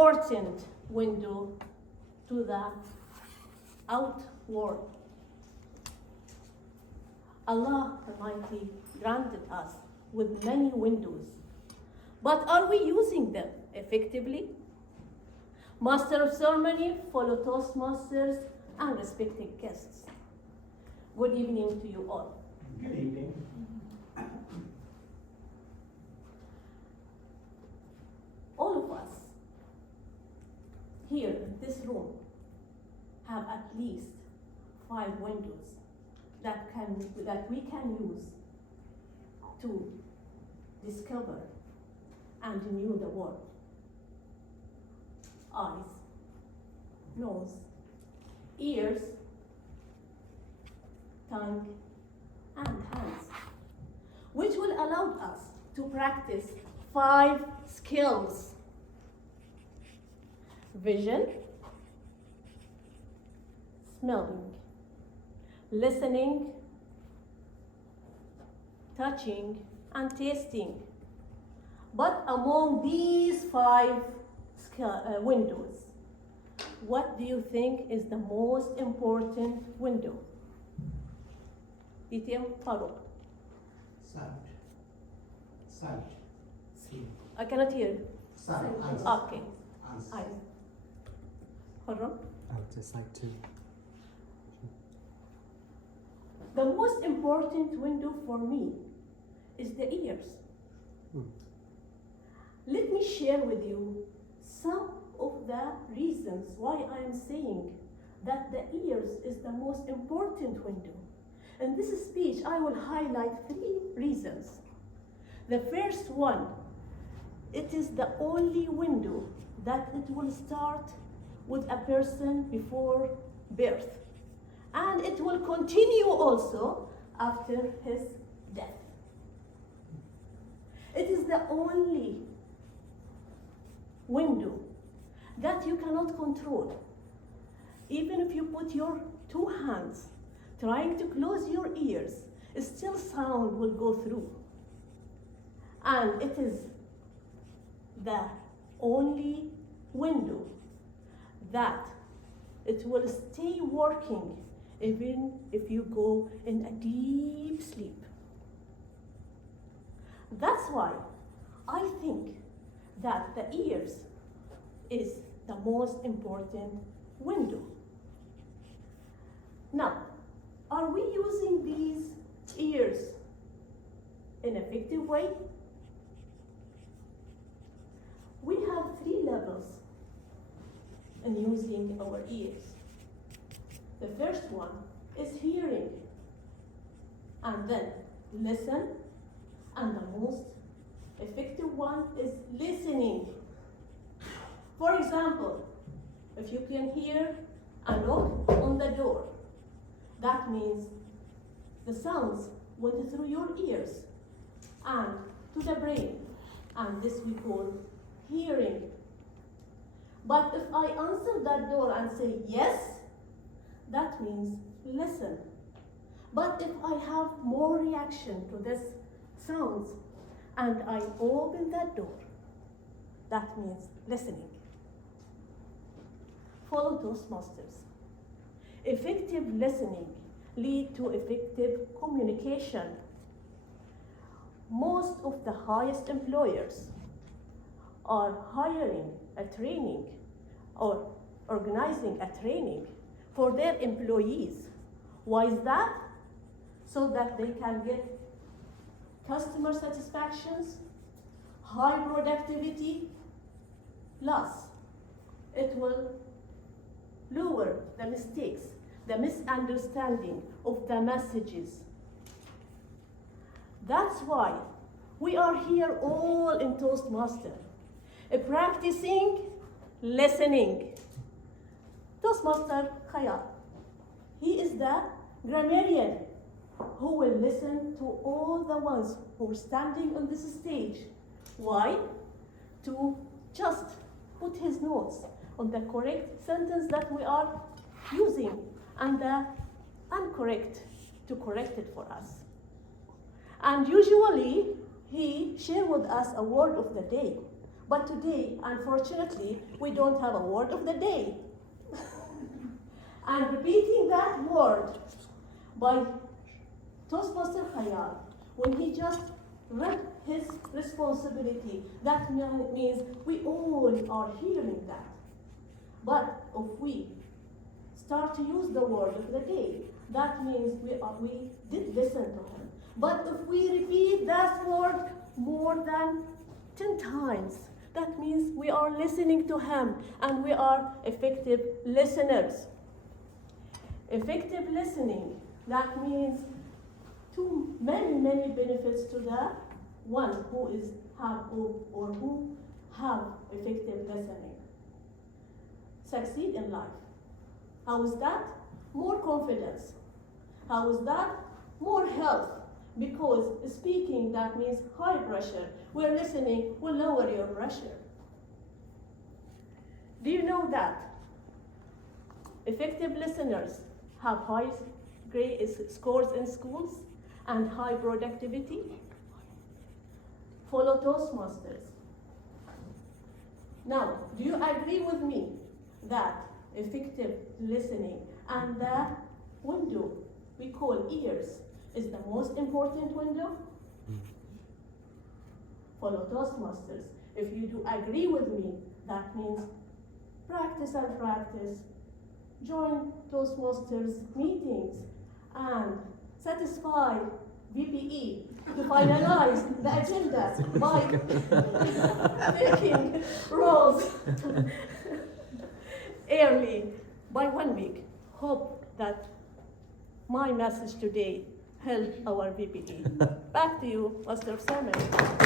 important window to the outward. Allah Almighty granted us with many windows, but are we using them effectively? Master of ceremony, fellow Toastmasters, and respected guests. Good evening to you all. Good evening. All of us here in this room have at least 5 windows that we can use to discover and renew the world. Eyes, nose, ears, tongue, and hands, which will allow us to practice 5 skills: vision, smelling, listening, touching, and tasting. But among these 5 windows, what do you think is the most important window? DTM, follow. Sight. Sight. See. I cannot hear you. Sight. Eyes. Okay. Eyes. Eyes. Harram? I would say sight too. The most important window for me is the ears. Let me share with you some of the reasons why I am saying that the ears is the most important window. In this speech, I will highlight 3 reasons. The first one, it is the only window that it will start with a person before birth. And it will continue also after his death. It is the only window that you cannot control. Even if you put your 2 hands trying to close your ears, still sound will go through. And it is the only window that it will stay working even if you go in a deep sleep. That's why I think that the ears is the most important window. Now, are we using these ears in an effective way? We have 3 levels in using our ears. The first one is hearing, and then listen, and the most effective one is listening. For example, if you can hear a knock on the door, that means the sounds went through your ears and to the brain, and this we call hearing. But if I answer that door and say yes, that means listen. But if I have more reaction to this sounds and I open that door, that means listening. Follow Toastmasters. Effective listening leads to effective communication. Most of the highest employers are hiring a training or organizing a training for their employees. Why is that? So that they can get customer satisfactions, high productivity, plus it will lower the mistakes, the misunderstanding of the messages. That's why we are here all in Toastmaster, practicing listening. Toastmaster Khayal, he is the grammarian who will listen to all the ones who are standing on this stage. Why? To just put his notes on the correct sentence that we are using and the incorrect to correct it for us. And usually he shares with us a word of the day, But today, unfortunately, we don't have a word of the day. And repeating that word by Toastmaster Khayal, when he just read his responsibility, that means we all are hearing that. But if we start to use the word of the day, that means we did listen to him. But if we repeat that word more than 10 times, that means we are listening to him and we are effective listeners. Effective listening, that means many benefits to the one who have effective listening. Succeed in life. How is that? More confidence. How is that? More health. Because speaking, that means high pressure. Where listening will lower your pressure. Do you know that effective listeners have high grade scores in schools and high productivity? Follow Toastmasters. Now, do you agree with me that effective listening and the window we call ears is the most important window? Follow Toastmasters. If you do agree with me, that means practice and practice. Join Toastmasters meetings and satisfy VPE to finalize the agenda by taking roles early by 1 week. Hope that my message today helped our VPE. Back to you, Master Salman.